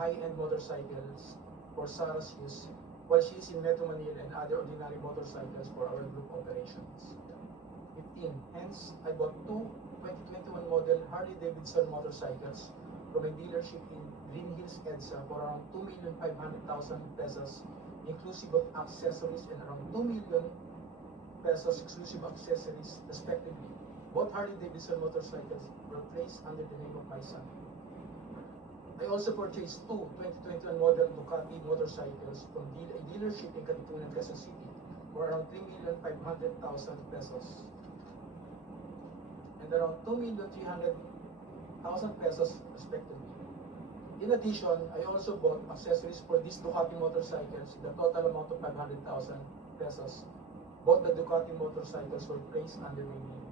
high-end motorcycles for Sarah's use while she is in Metro Manila and other ordinary motorcycles for our group operations. 15. Hence, I bought two 2021 model Harley-Davidson motorcycles from a dealership in Green Hills, EDSA for around 2,500,000 pesos inclusive of accessories and around 2 million pesos exclusive accessories respectively. Both Harley-Davidson motorcycles were placed under the name of my son. I also purchased two 2021 model Ducati motorcycles from a dealership in Katipunan, Quezon City for around 3,500,000 pesos and around 2,300,000 pesos respectively. In addition, I also bought accessories for these Ducati motorcycles in the total amount of 500,000 pesos. Both the Ducati motorcycles were placed under my name.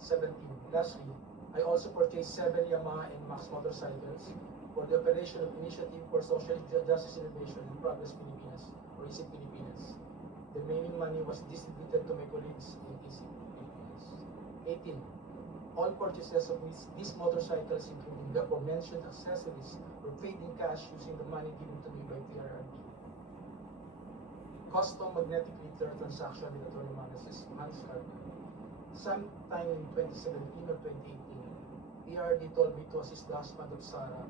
17. Lastly, I also purchased 7 Yamaha and Max motorcycles for the operation of Initiative for Social Justice Innovation and Progress Pilipinas, or ISIP Pilipinas. The remaining money was distributed to my colleagues in ISIP Pilipinas. 18. All purchases of these motorcycles, including the aforementioned accessories, were paid in cash using the money given to me by PRRD. Custom magnetic return transaction with Atty. Manasseh Manscarpio. Sometime in 2017 or 2018, PRD told me to assist the husband of Sarah,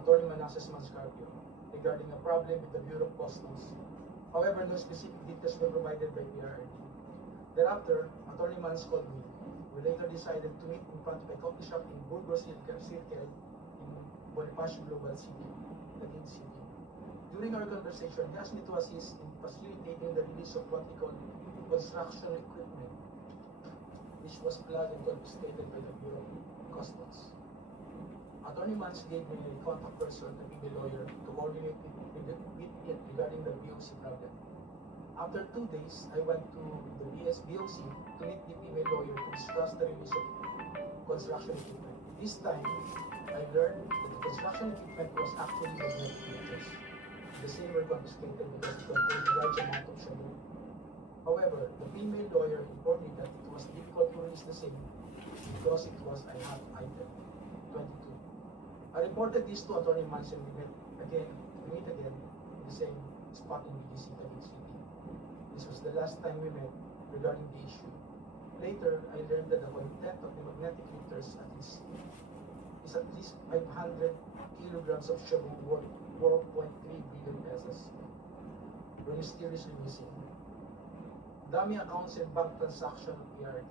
Atty. Manasseh Manscarpio, regarding a problem with the Bureau of Customs. However, no specific details were provided by PRD. Thereafter, Atty. Mans called me. We later decided to meet in front of a coffee shop in Burgos Circle in Bonifacio Global City, Taguig City. During our conversation, he asked me to assist in facilitating the release of what he called construction equipment, which was plugged and confiscated by the Bureau of Customs. Atty. Mans gave me a contact person to be the lawyer to coordinate with it regarding the BOC problem. After 2 days, I went to the BOC to meet the female lawyer to discuss the release of construction equipment. This time, I learned that the construction equipment was actually magnetic meters. The same were confiscated because it contained a large amount of shabu. However, the female lawyer informed me that it was difficult to release the same because it was a hot item. 22. I reported this to Atty. Mans and we meet again in the same spot in BGC, Taguig City. This was the last time we met regarding the issue. Later, I learned that the content of the magnetic meters is at least 500 kilograms of shabu worth 4.3 billion pesos were mysteriously missing. Dummy accounts and bank transaction of PRD.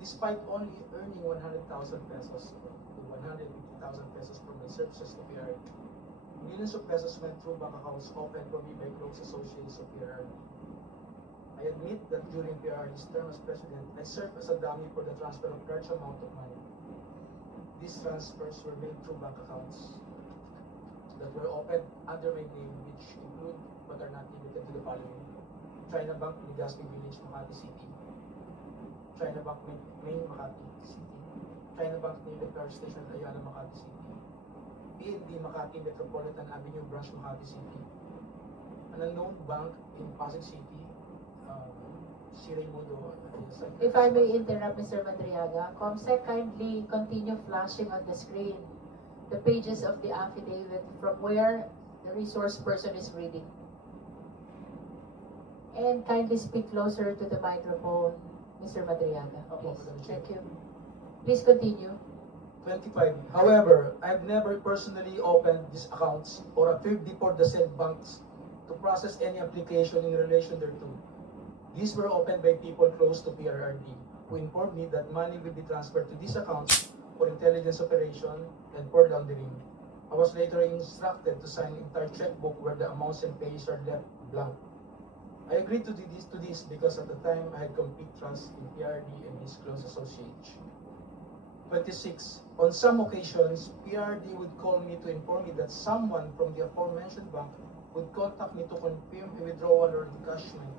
Despite only earning 100,000 pesos to 150,000 pesos from my services to PRD, millions of pesos went through bank accounts opened for me by close associates of PRD. I admit that during PRD's term as president, I served as a dummy for the transfer of large amount of money. These transfers were made through bank accounts that were opened under my name, which include but are not limited to the following: China Bank, Legazpi Village, Makati City; China Bank, Main, Makati City; China Bank, near the car station, Ayala, Makati City; PNB, Makati Metropolitan Avenue Branch, Makati City; an unknown bank in Pasig City, Siraymudo. If I may interrupt, Mr. Madriaga, COMSEC, kindly continue flashing on the screen the pages of the affidavit from where the resource person is reading. And kindly speak closer to the microphone, Mr. Madriaga, please. Thank you. Please continue. 25. However, I've never personally opened these accounts or appeared before the said banks to process any application in relation thereto. These were opened by people close to PRRD, who informed me that money will be transferred to these accounts for intelligence operation and for laundering. I was later instructed to sign an entire checkbook where the amounts and pays are left blank. I agreed to this because at the time I had complete trust in PRD and his close associates. 26. On some occasions, PRD would call me to inform me that someone from the aforementioned bank would contact me to confirm a withdrawal or encashment.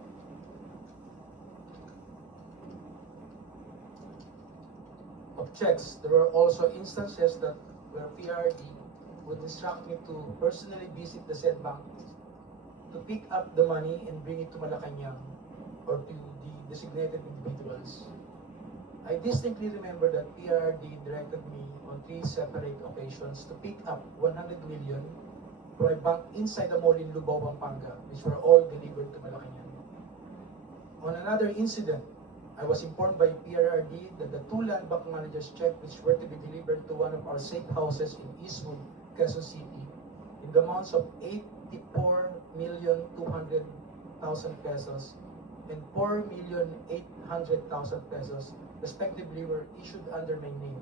Of checks. There were also instances that where PRD would instruct me to personally visit the said bank to pick up the money and bring it to Malacanang or to the designated individuals. I distinctly remember that PRRD directed me on 3 separate occasions to pick up 100 million from a bank inside the mall in Lubao, Pampanga, which were all delivered to Malacanang. On another incident, I was informed by PRRD that the 2 land bank managers' check which were to be delivered to one of our safe houses in Eastwood, Quezon City, in the amounts of 84,200,000 pesos and 4,800,000 pesos, respectively, were issued under my name.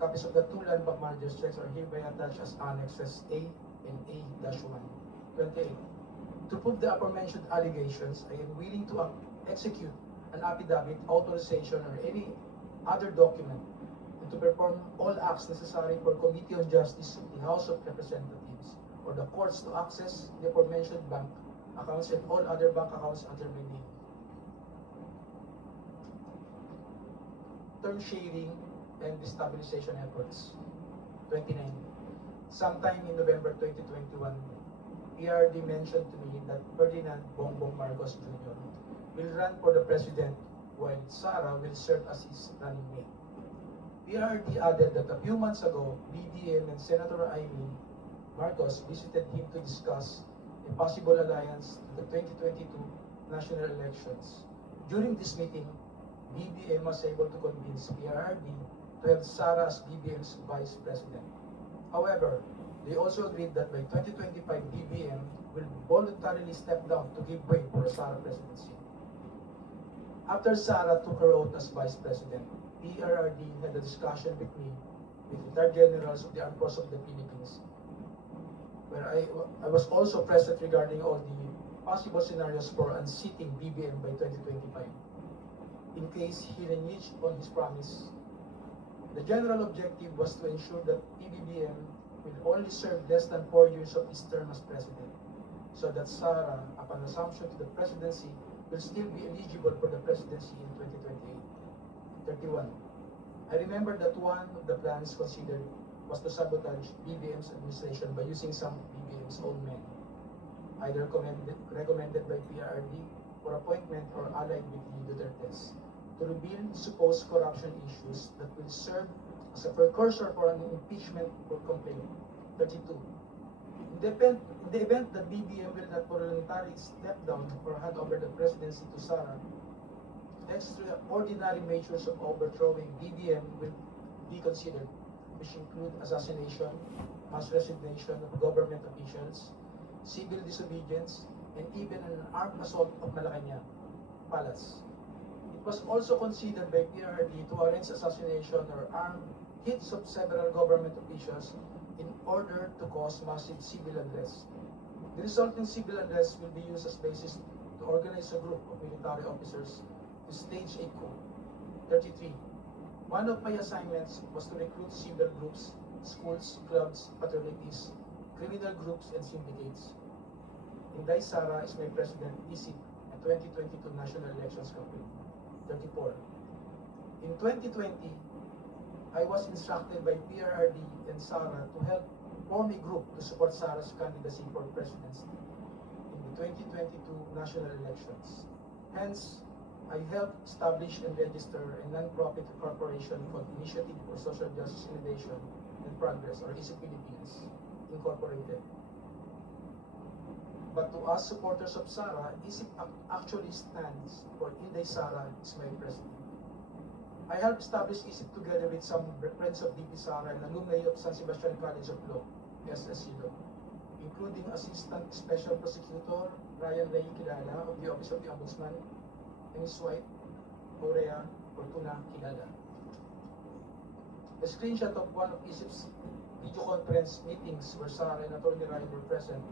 Copies of the 2 land bank managers' checks are hereby attached as annexes A and A-1. 28. To prove the aforementioned allegations, I am willing to execute an affidavit, authorization, or any other document, and to perform all acts necessary for Committee on Justice of the House of Representatives or the courts to access the aforementioned bank accounts and all other bank accounts under my name. Term sharing and destabilization efforts. 29. Sometime in November 2021, PRD mentioned to me that Ferdinand Bongbong Marcos Jr. will run for the president while Sara will serve as his running mate. PRD added that a few months ago, BBM and Senator Amy Marcos visited him to discuss a possible alliance to the 2022 national elections. During this meeting, BBM was able to convince PRD to have Sara as BBM's vice president. However, they also agreed that by 2025, BBM will voluntarily step down to give way for a Sara presidency. After Sara took her oath as vice president, PRRD had a discussion with me, with retired generals of the Armed Forces of the Philippines, where I was also present regarding all the possible scenarios for unseating BBM by 2025, in case he reneged on his promise. The general objective was to ensure that PBBM will only serve less than 4 years of his term as president, so that Sara, upon assumption to the presidency, will still be eligible for the presidency in 2028. 31. I remember that one of the plans considered was to sabotage BBM's administration by using some of BBM's own men, either recommended by PRD for appointment or allied with the Dutertes, to reveal supposed corruption issues that will serve as a precursor for an impeachment or complaint. 32. In the event that BBM will not voluntarily step down or hand over the presidency to Sara, extraordinary measures of overthrowing BBM will be considered, which include assassination, mass resignation of government officials, civil disobedience, and even an armed assault of Malacanang Palace. It was also considered by PRD to arrange assassination or armed hits of several government officials in order to cause massive civil unrest. The resulting civil unrest will be used as basis to organize a group of military officers to stage a coup. 33. One of my assignments was to recruit civil groups, schools, clubs, fraternities, criminal groups, and syndicates. Inday Sara is my president, ISIP, at 2022 National Elections Campaign. 34. In 2020, I was instructed by PRRD and Sara to help form a group to support Sara's candidacy for presidency in the 2022 national elections. Hence, I helped establish and register a non-profit corporation called Initiative for Social Justice Innovation and Progress, or ISIP Philippines, Incorporated. But to us supporters of Sara, ISIP actually stands for Inday Sara is my president. I helped establish ISIP together with some friends of DP Sara and alumni of San Sebastian College of Law, SSC Law, including Assistant Special Prosecutor Ryan Ray Kilala of the Office of the Ombudsman, and his wife, Aurea Fortuna Kilala. A screenshot of one of ISIP's video conference meetings where Sara and Attorney Ryan were present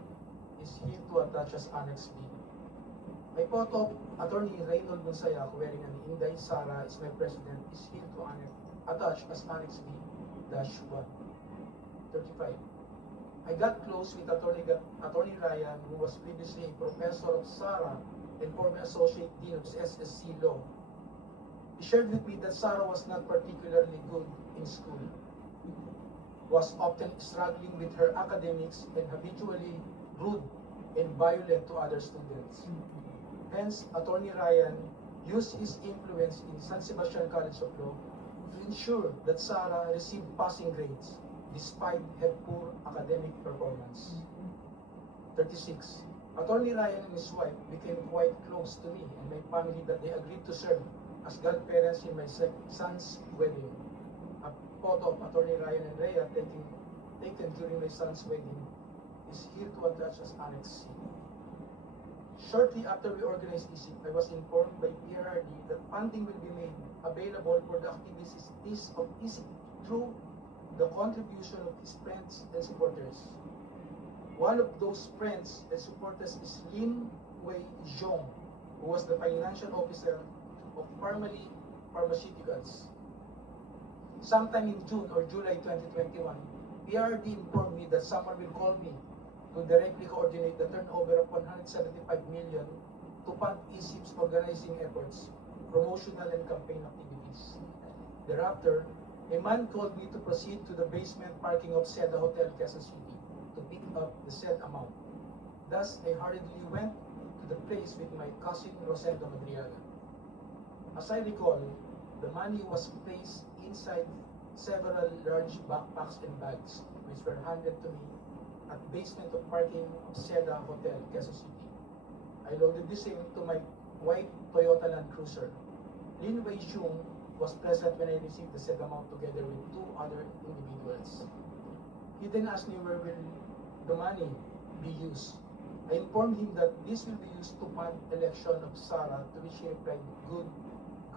is here to attach as Annex B. My photo of Attorney Reynold Monsayac wearing an Inday Sara is my president is here to attach as Annex B-1. 35. I got close with Attorney Ryan, who was previously a professor of Sara and former associate dean of SSC Law. He shared with me that Sara was not particularly good in school, was often struggling with her academics and habitually rude and violent to other students. Hence, Attorney Ryan used his influence in San Sebastian College of Law to ensure that Sara received passing grades despite her poor academic performance. 36. Attorney Ryan and his wife became quite close to me and my family that they agreed to serve as godparents in my son's wedding. A photo of Attorney Ryan and Rhea taken during my son's wedding is here to attach as Annex C. Shortly after we organized ESIP, I was informed by PRRD that funding will be made available for the activities of ESIP through the contribution of his friends and supporters. One of those friends and supporters is Lin Wei Zhong, who was the financial officer of Parmalee Pharmaceuticals. Sometime in June or July 2021, PRD informed me that someone will call me to directly coordinate the turnover of 175 million to fund ESIP's organizing efforts, promotional and campaign activities. Thereafter, a man called me to proceed to the basement parking of Seda Hotel, Quezon City, to pick up the said amount. Thus, I hurriedly went to the place with my cousin Rosendo Madriaga. As I recall, the money was placed inside several large backpacks and bags, which were handed to me at basement of parking of Seda Hotel, Quezon City. I loaded the same to my white Toyota Land Cruiser. Lin Wei Xiong was present when I received the said amount together with two other individuals. He then asked me where will the money be used. I informed him that this will be used to fund election of Sara, to which he replied, good,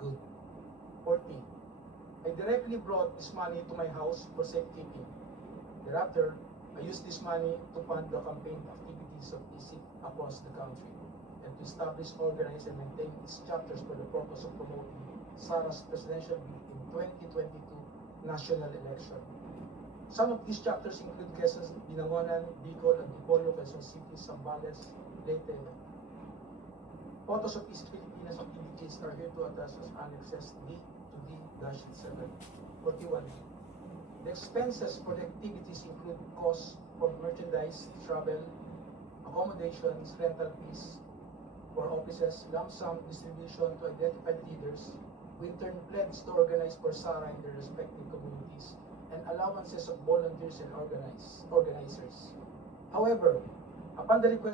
good. 40. I directly brought this money to my house for safekeeping. Thereafter, I used this money to fund the campaign activities of ESIP across the country and to establish, organize, and maintain its chapters for the purpose of promoting Sara's presidential bid in 2022 national election. Some of these chapters include Quezon, Binangonan, Bicol, Antipolo, Quezon City, Zambales, Leyte. Photos of East Filipinas activities are here to attach as annexes D to D-7. 41. The expenses for the activities include costs for merchandise, travel, accommodations, rental fees for offices, lump sum distribution to identified leaders, who in turn pledged to organize for Sara in their respective communities, and allowances of volunteers and organizers. However, upon the request